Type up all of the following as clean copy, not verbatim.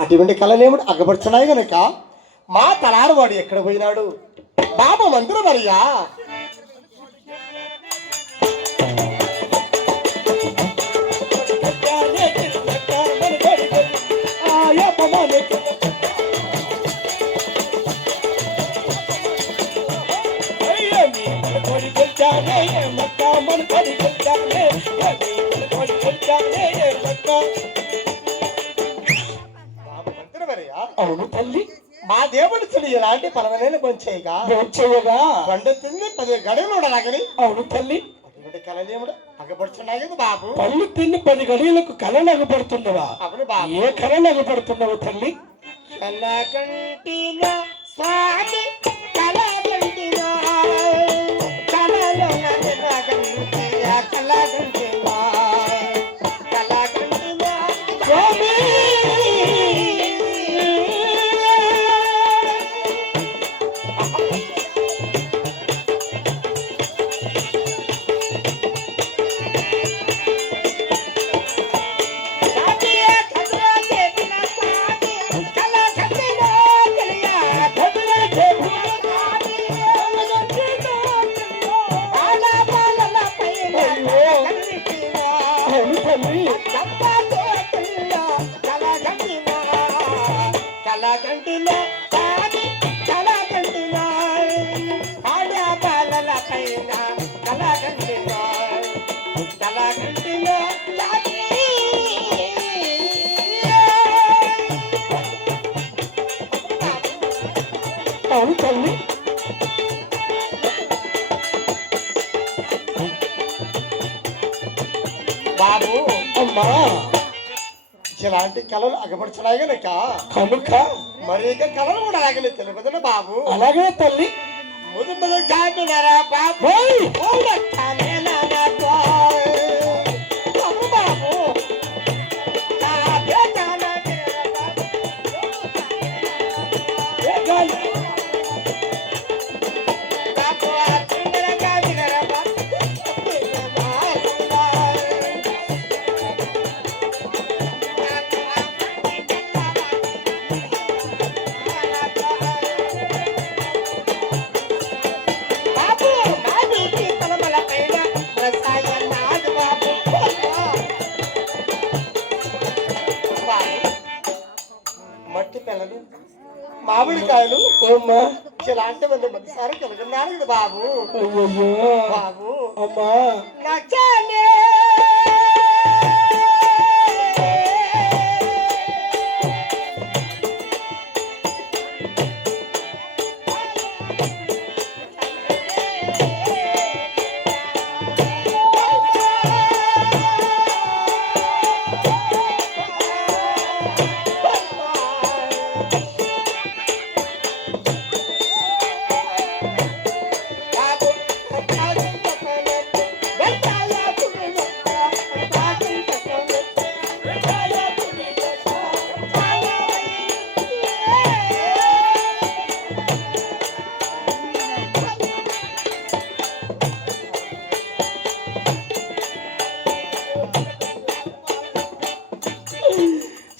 అటువంటి కళలేముడు అగ్గపడుతున్నాయి గనక మా తలారు వాడు ఎక్కడ పోయినాడు బాబా మందిరం మరియా అవును తల్లి, మా దేవుడు చూడు ఎలాంటి పలవలేని కొంచెయ్యగా పండు తింది 10 గడియలు ఉండలాగని. అవును తల్లి, అటువంటి కళలేముడు అగ్గపడుతున్నాయి కదా బాబు. పళ్ళు తిని 10 గడియలకు కళ నగపడుతున్నవా? అవును బాబు. ఏ కళ నగపడుతున్నావు తల్లి? కళగంటిన స్వామి కళగంటిన కళలో కళగంటిన కళగంటిన కళగంటిన స్వామి అవును తల్లి, బాబు. అమ్మా, ఇలాంటి కళలు అగపడుతున్నాయి కనుక కనుక మరి ఇక కళలు కూడా అలాగే తెలియదు బాబు. అలాగే తల్లి. ముదు ముదు చాపినారా బాబు బాబు మట్టి పిల్లలు మామిడికాయలు ఇలాంటి మంది మధ్యసారి కలుగున్నారు కదా బాబు. బాబు అమ్మా, నచ్చాలే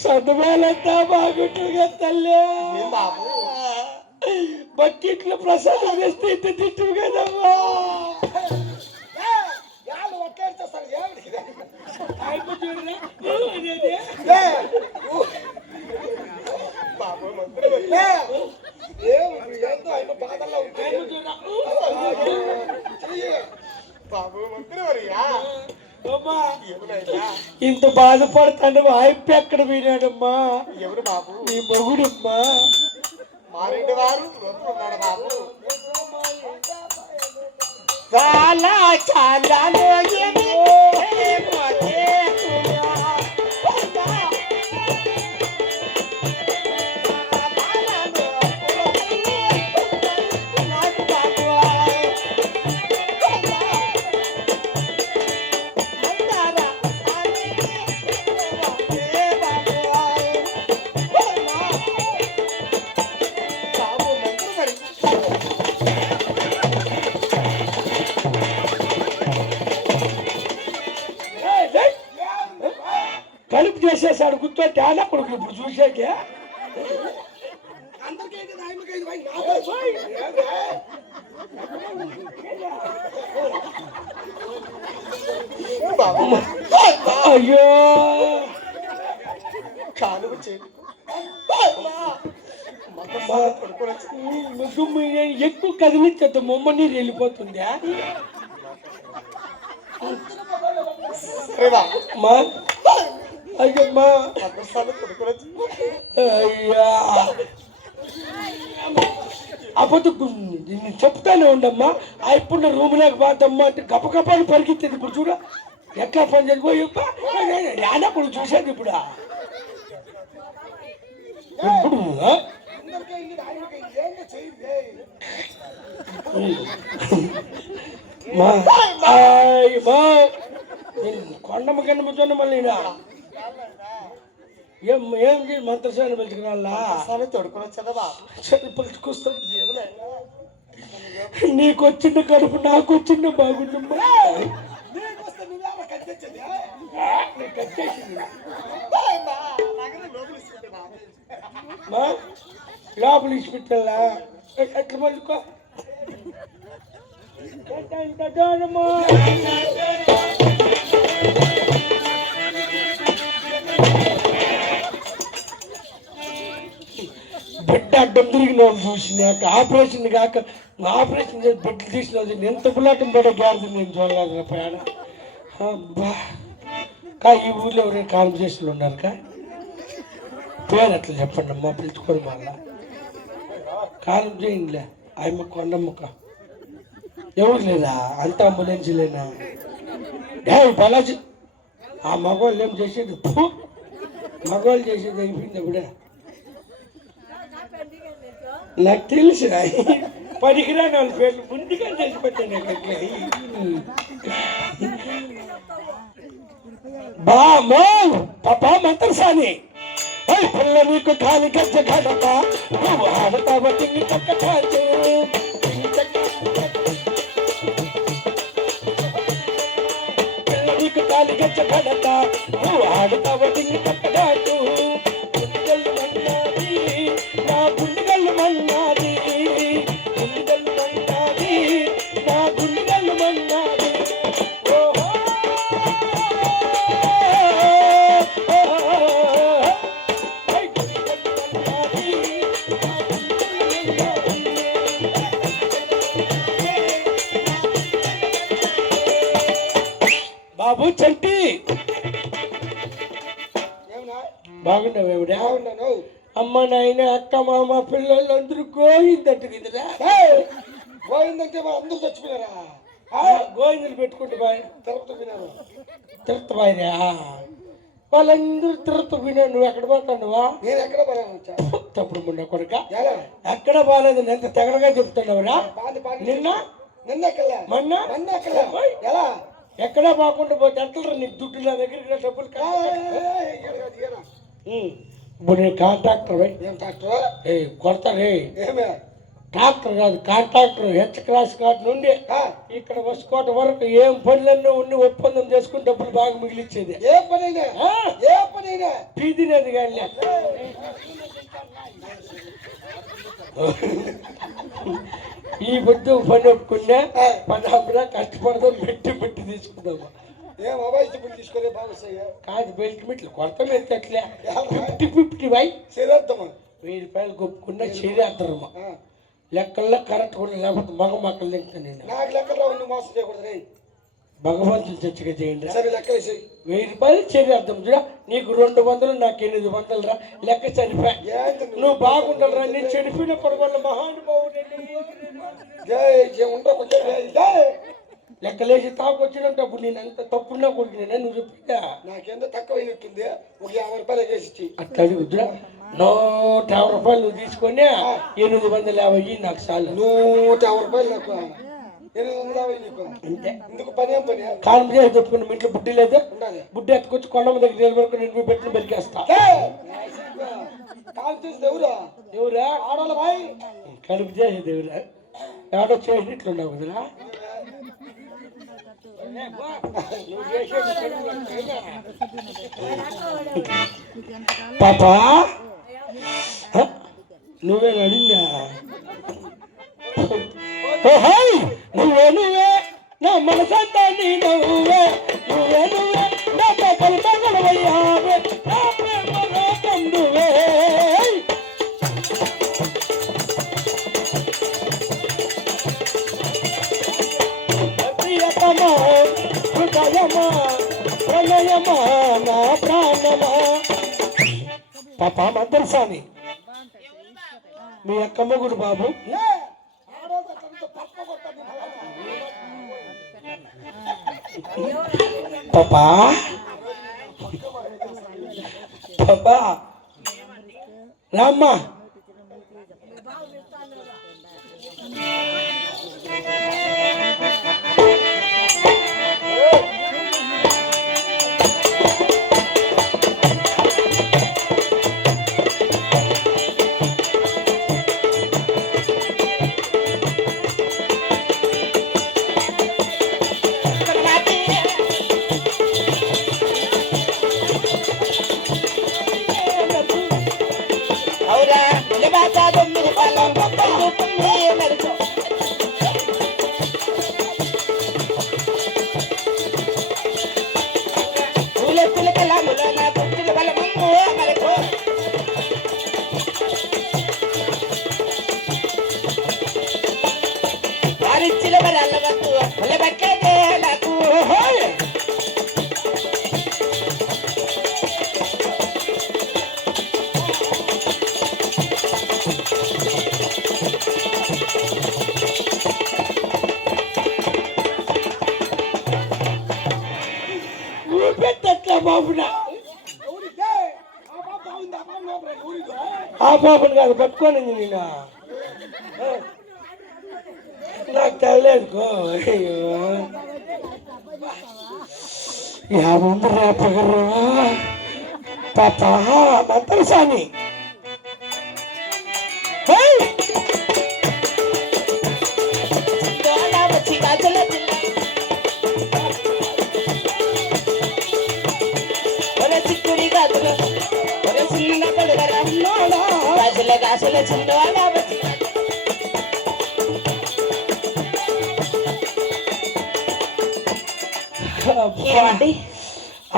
చదువులంతా బాగుంటుందిగా తల్లి. బాబు బకెట్లో ప్రసాదం వేస్తే ఇంత తిట్టు కదమ్మా. ఇంత బాధపడతాను వాయిపు ఎక్కడ పోయినాడమ్మా? ఎవరు బాబు? నీ మొగుడమ్మా. మారెడ్డి వారు ఉన్నాడు బాబు. చాలా చాలా ఇప్పుడు చూసాకే బాబు అయ్యో కాలువ చేతి ముగ్గు ఎక్కువ కదిలించద్దు మొమ్మ నీరు వెళ్ళిపోతుందా రేవా మా అయ్యమ్మా మదర్సాలో కొడుకుని అయ్యా అబద్ధం నేను చెప్తానే ఉండమ్మా ఇప్పుడు రూమ్ లేక పోతమ్మా అంటే గపగపాలు పరిగెత్తేది ఇప్పుడు చూడ ఎట్లా పని చేసిపోయి నాన్నప్పుడు చూశాను ఇప్పుడు ఇప్పుడు మా మా కొండమ్మ కన్నమ్మతోనే మళ్ళీ ఏం ఏం చేసి మంత్రసాన్ని పిలుచుకున్నా తొడుకుని వచ్చాదా బాబు సరే పిలుచుకొస్తాను నీకు వచ్చిన కడుపు నాకు వచ్చిన బాగుండమ్మా లోపల ఇచ్చిపెట్టాలా ఎట్లా మళ్ళీకో బిడ్డ అడ్డం తిరిగిన వాళ్ళు చూసినాక ఆపరేషన్ కాక ఆపరేషన్ చేసి బిడ్డలు తీసిన వాళ్ళు ఎంత పులాటం పడే గ్యారెంటీ నేను చూడలేదు ప్రయాణ అబ్బా ఈ ఊళ్ళో ఎవరైనా కాన్వర్సేషన్లు ఉన్నారు పేరు అట్లా చెప్పండి అమ్మా పిలుచుకొని మళ్ళా కాలం చేయండిలే ఆయమ్మ కొండమ్మక్క ఎవరు లేదా అంత అంబులెన్స్లేనా బాలాజీ ఆ మగవాళ్ళు ఏం చేసేది మగవాళ్ళు చేసేది అయిపోయింది అప్పుడే నాకు తెలుసు పనికిరాని వాళ్ళ పేర్లు ముందుగా చేసి పెట్టాను బామో పాపా మంత్రసాని పిల్ల నీకు ఖాళీ గజ్జ గడప నువ్వు ఆడతావ తింగి చక్క కాచు పిల్ల నీకు ఖాళీ గజ్జ గడప నువ్వు ఆడతావ తింగి చక్క కాచు గుండెలు మన్నాది నా గుండెలు మన్నాది గుండెలు మన్నాది నా గుండెలు మన్నాది ఓహో బాబు చంటి బాగున్నావుడా అమ్మ నాయన అక్క మామ పిల్లలు అందరూ గోయిందంట కదరా పోయిందంటే అందరూ చచ్చిపోయారా గోయిందలు పెట్టుకుంటే బాయ్ తిరుపతిపోయినారు తిరుపతి బాయ్రా వాళ్ళందరూ తిరుపతి పోయినా నువ్వు ఎక్కడ పోతున్నావా నేను ఎక్కడ పోయాను తప్పుడు ముండ కొడుక ఎక్కడ బాగాలేదు ఎంత తెగడగా చెప్తున్నావురా నిన్న మొన్న ఎలా ఎక్కడా బాగుండా పోతే ఎట్లరా నీకు దుడ్డు నా దగ్గరికి డబ్బులు ఇప్పుడు నేను కాంట్రాక్టర్ ఏం ట్రాక్టర్ కొడతారే ఏమే ట్రాక్టర్ కాదు కాంట్రాక్టర్ హెచ్ క్లాస్ కార్డు నుండి ఇక్కడ వసుకోట వరకు ఏం పనులన్నీ ఉండి ఒప్పందం చేసుకుని డబ్బులు బాగా మిగిలిచ్చేది ఏ పనైనా ఏ పనైనా పీదినేది కానీ ఈ బుద్ధి పని ఒప్పుకున్నా పని అప్పుడా కష్టపడదాం పెట్టి తీసుకుందాము ఏం అవాయిస్ తీసుకోలే బాగా కాదు బెల్ట్ మిట్లు కొత్త మెత్తట్లే 50-50 బాయ్ శరీరమ్మా 1000 రూపాయలు కొప్పుకున్నా శరీరమ్మా లెక్కల్లో కరెక్ట్ కూడా లేకపోతే మగ మక్కలు తింటాను నేను నాకు లెక్కలో ఉండి మోసం చేయకూడదు రే భగవంతుని చచ్చిగా చేయండి సరే లెక్కలు 1000 రూపాయలు శరీరర్థం చూడ నీకు 200 నాకు 800 రా లెక్క చనిపోయా నువ్వు బాగుండాలిరా నేను చెడిపోయినప్పుడు వల్ల మహానుభావుడు లెక్కలేసి తాకొచ్చినట్టు అప్పుడు నేను ఎంత తప్పున్నా కొడుకునే నువ్వు చెప్పిగా నాకెంత తక్కువైనట్టుంది ఒక 50 రూపాయలు వేసి అట్లా అడుగుద్దురా 150 రూపాయలు నువ్వు తీసుకొని 850 నాకు చాలు 150 రూపాయలు నాకు 850 నీకు అంతే ఇందుకు పని ఏం పని కాలం చేసి చెప్పుకున్నా మీ ఇంట్లో బుడ్డి లేదు బుడ్డి ఎత్తుకొచ్చి కొండమ్మ దగ్గర వరకు నేను పెట్టిన బతికేస్తా కాలు చేసేది ఎవరా ఆడవాళ్ళ బాయ్ కడుపు చేసేది ఎవరా ఎవడో చేసి ఇట్లున్నావు కదరా పాపా నువ్వే అడిగిందా? నువ్వే నా మనసంతా నీ నువ్వే నా పగలు పగలవయ్యావే నా ప్రేమ లోకం నువ్వే. ప్రియతమా హృదయమా ప్రణయమా నా ప్రాణమా. పాపా మద్దర్సాని మీ అక్కమ్మ గుడి బాబు పాపా పాపా రామ్మా. బాబునా ఆ బాబుని కాదు పట్టుకోని నేను నాకు తెలియదుకో. అయ్యో యాభై రేపగరు పాప మంత్రసాని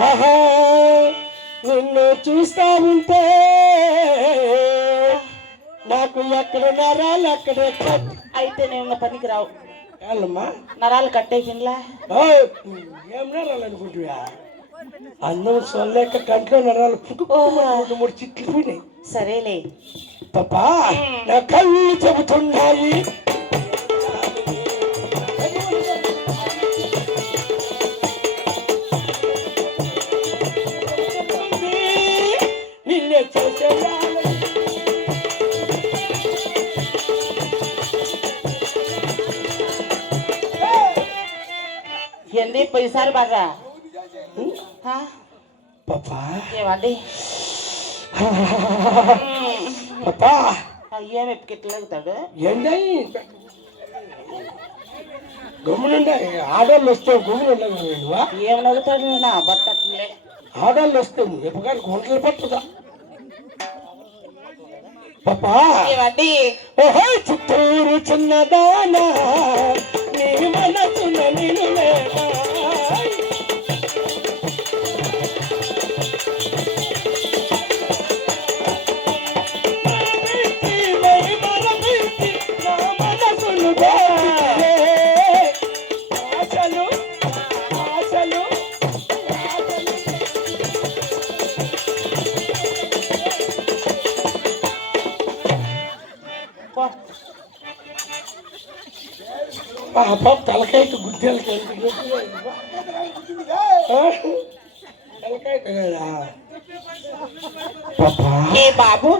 ఆహా నిన్ను చూస్తా ఉంటే నాకు ఎక్కడ నరాలు అక్కడే. అయితే నేను పనికి రావు వెళ్ళమ్మా నరాలు కట్టేసిండ్లా. ఏం నరాలు అనుకుంటున్నా? అందం సొల్లేక కంట్లో నరాలు పుట్టుకోమని 3 చిట్లు పోయినాయి. సరేలే పాపా నా కళ్ళు చెబుతున్నాయి నిన్నే చేసేయాలి. ఏంది పోయిసారి బాగా పాపా ఏమండి పాపా ఏమి ఎప్పుకెట్లేగుతాడు ఏంటై గమ్మునుండే ఆడోళ్ళు వస్తే గమ్మునుండవు. ఏం నవ్వుతాడు నా భర్త అట్లే. ఆడోళ్ళు వస్తే ఎప్పుగాని గుంటలు పట్టుదా పాపా. ఏమండి ఓహో చిత్తూరు చిన్నదానా నీ మనసున నేను లేనా. పాప తలకాయకు గుడ్డలకి తలకాయకు కదా పాపా. ఏ బాబు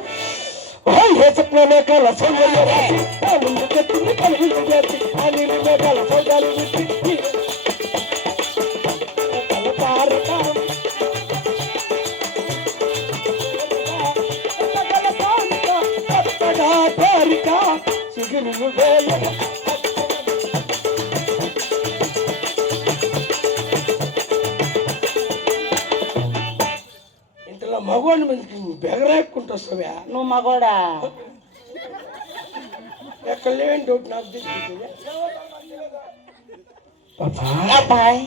ఏ చెప్పిన కల సౌందర్య ముందు చెప్పింది కలుగులు చేసి ఆ నీళ్ళు మేఘాల సౌదాలు విప్పి సిగురు బెగరేక్కుంటూ వస్తావా? నువ్వు మగోడా? ఎక్కడ లేని డౌట్ నాకు తెలిసింది. పాపా అబ్బాయి